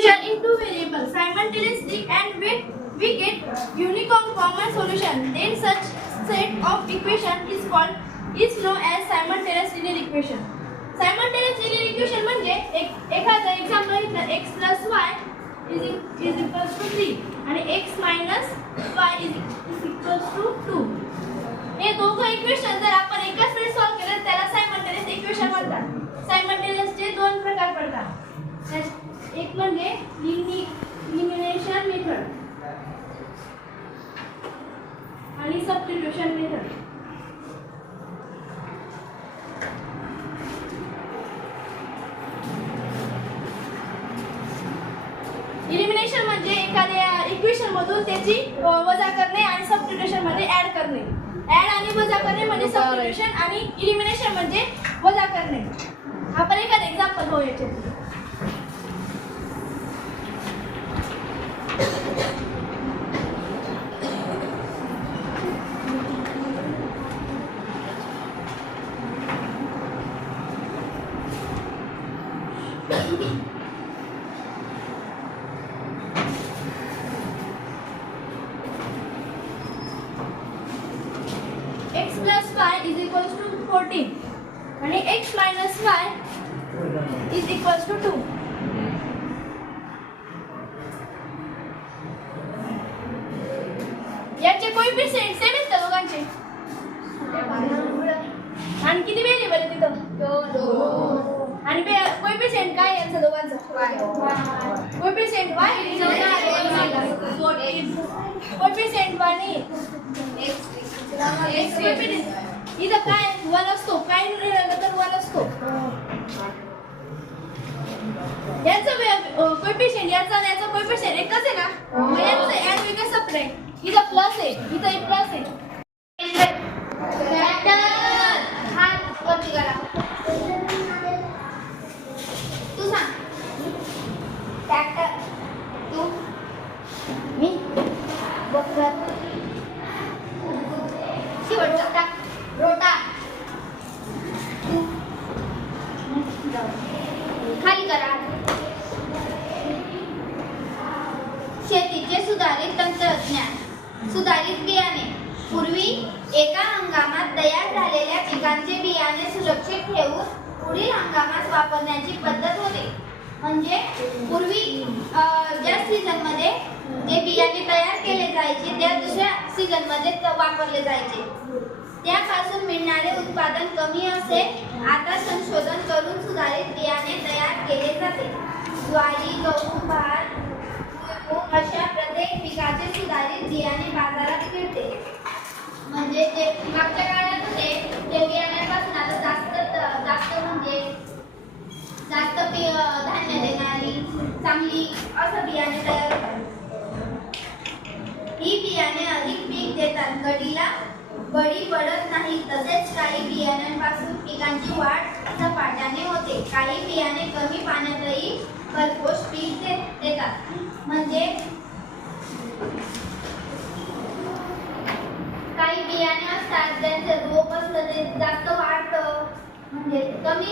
solution in two variables simultaneously and we, we get uniform common solution. Then such set of equation is called is known as simultaneous linear equation. Simultaneous linear equation म्हणजे एक एखादं example घेतलं x plus y is is equals to 3 आणि x minus y is is equals to 2. हे दोघं equation जर आपण एकाच वेळी सॉल्व्ह केलं तर त्याला सायमल्टेनियस इक्वेशन म्हणतात सायमल्टेनियसचे दोन प्रकार पडतात त्यात एक म्हणजे लिमिनेशन मेथड आणि सबस्टिट्यूशन मेथड इलिमिनेशन म्हणजे एखाद्या इक्वेशन मधून त्याची वजा करणे आणि सबस्टिट्यूशनमध्ये ऍड करणे. ऍड आणि वजा करणे म्हणजे सबस्टिट्यूशन आणि इलिमिनेशन म्हणजे वजा करणे. आपण एखादं एक्झाम्पल पाहू याच्यात x plus y is equals to 14 आणि x minus y is equals to 2 याचे कोएफिशिएंट सेम आहेत का दोघांचे? आणि किती व्हेरिएबल आहे तिथं आणि कोएफिशिएंट काय आहे यांचं दोघांचं कोएफिशिएंट y कोएफिशिएंट y नाही इथं काय वन असतो काय तर वन असतो याचं कोएफिशिएंट याचा आणि याचा कोएफिशिएंट एकच आहे ना? मग यांचं ऍड वेगळं सेपरेट इथं प्लस आहे. इथं सुधारित बियाणे. पूर्वी एका हंगामात तयार झालेल्या पिकांचे बियाणे सुरक्षित ठेवून पुढील हंगामात वापरण्याची पद्धत होते. म्हणजे पूर्वी ज्या सीझनमध्ये जे बियाणे तयार केले जायचे त्या दुसऱ्या सीझनमध्ये त- वापरले जायचे. त्यापासून मिळणारे उत्पादन कमी असे आता संशोधन करून सुधारित बियाणे तयार केले जाते. ज्वारी गहू भात भुईमूग अशा प्रत्येक पिकाचे सुधारित बियाणे बाजारात मिळते. म्हणजे ते मागच्या काळात होते ते बियाण्यापासून आता जास्त जास्त म्हणजे जास्त धान्य देणारी चांगली असं बियाणे तयार होतात. ही बियाणे अधिक पीक देतात. गडीला बळी पडत नाही तसेच काही बियाण्यांपासून पिकांची वाढ झपाट्याने होते. काही बियाणे कमी पाण्यातही भरघोस पीक दे- देतात म्हणजे त्यांचं रोप असतं ते जास्त वाढतं. म्हणजे कमी